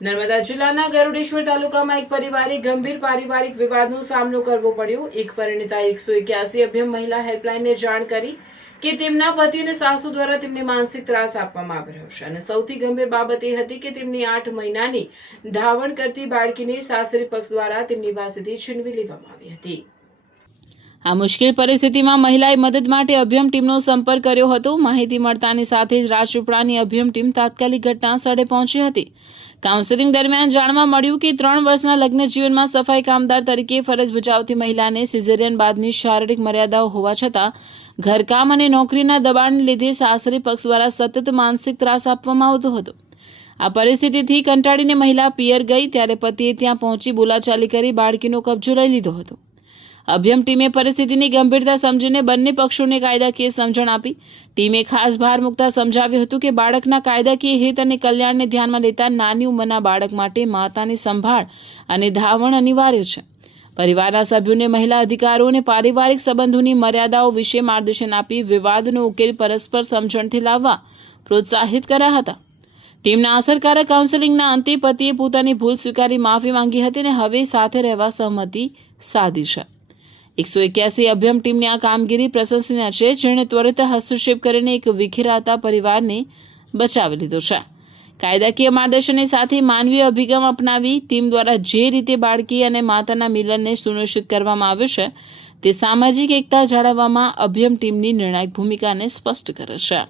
નર્મદા જિલ્લાના ગરુડેશ્વર તાલુકામાં એક પરિવારે ગંભીર પારિવારિક વિવાદનો સામનો કરવો પડ્યો। એક પરિણીતા 181 અભ્યમ મહિલા હેલ્પલાઇનને જાણ કરી કે તેમના પતિ અને સાસુ દ્વારા તેમને માનસિક ત્રાસ આપવામાં આવી રહ્યો છે અને સૌથી ગંભીર બાબત એ હતી કે તેમની 8 મહિનાની ધાવણ કરતી બાળકીને સાસરી પક્ષ દ્વારા તેમની પાસેથી છીનવી લેવામાં આવી હતી। આ મુશ્કેલ પરિસ્થિતિમાં મહિલાએ મદદ માટે અભ્યમ ટીમનો સંપર્ક કર્યો હતો। માહિતી મળતાની સાથે જ રાજપીપળાની અભ્યમ ટીમ તાત્કાલિક ઘટના સ્થળે પહોંચી હતી। કાઉન્સેલિંગ દરમિયાન જાણવા મળ્યું કે 3 વર્ષના લગ્ન જીવનમાં સફાઈ કામદાર તરીકે ફરજ બજાવતી મહિલાને સિઝેરિયન બાદની શારીરિક મર્યાદાઓ હોવા છતાં ઘરકામ અને નોકરીના દબાણને લીધે સાસરી પક્ષ દ્વારા સતત માનસિક ત્રાસ આપવામાં આવતો હતો। આ પરિસ્થિતિથી કંટાળીને મહિલા પિયર ગઈ ત્યારે પતિએ ત્યાં પહોંચી બોલાચાલી કરી બાળકીનો કબજો લઈ લીધો હતો। અભ્યમ ટીમે પરિસ્થિતિની ગંભીરતા સમજીને બંને પક્ષોને કાયદાકીય સમજણ આપી। ટીમે ખાસ ભાર મૂકતા સમજાવ્યું હતું કે બાળકના કાયદાકીય હિત અને કલ્યાણને ધ્યાનમાં લેતા નાની ઉંમરના બાળક માટે માતાની સંભાળ અને ધાવણ અનિવાર્ય છે। પરિવારના સભ્યોને મહિલા અધિકારો અને પારિવારિક સંબંધોની મર્યાદાઓ વિશે માર્ગદર્શન આપી વિવાદનો ઉકેલ પરસ્પર સમજણથી લાવવા પ્રોત્સાહિત કર્યા હતા। ટીમના અસરકારક કાઉન્સેલિંગના અંતે પતિએ પોતાની ભૂલ સ્વીકારી માફી માંગી હતી અને હવે સાથે રહેવા સહમતિ સાધી છે। 181 અભ્યમ ટીમની આ કામગીરી પ્રશંસનીય છે, જેણે ત્વરિત હસ્તક્ષેપ કરીને એક વિખેરાતા પરિવારને બચાવી લીધો છે। કાયદાકીય માર્ગદર્શનની સાથે માનવીય અભિગમ અપનાવી ટીમ દ્વારા જે રીતે બાળકી અને માતાના મિલનને સુનિશ્ચિત કરવામાં આવ્યું છે તે સામાજિક એકતા જાળવવામાં અભ્યમ ટીમની નિર્ણાયક ભૂમિકાને સ્પષ્ટ કરે છે।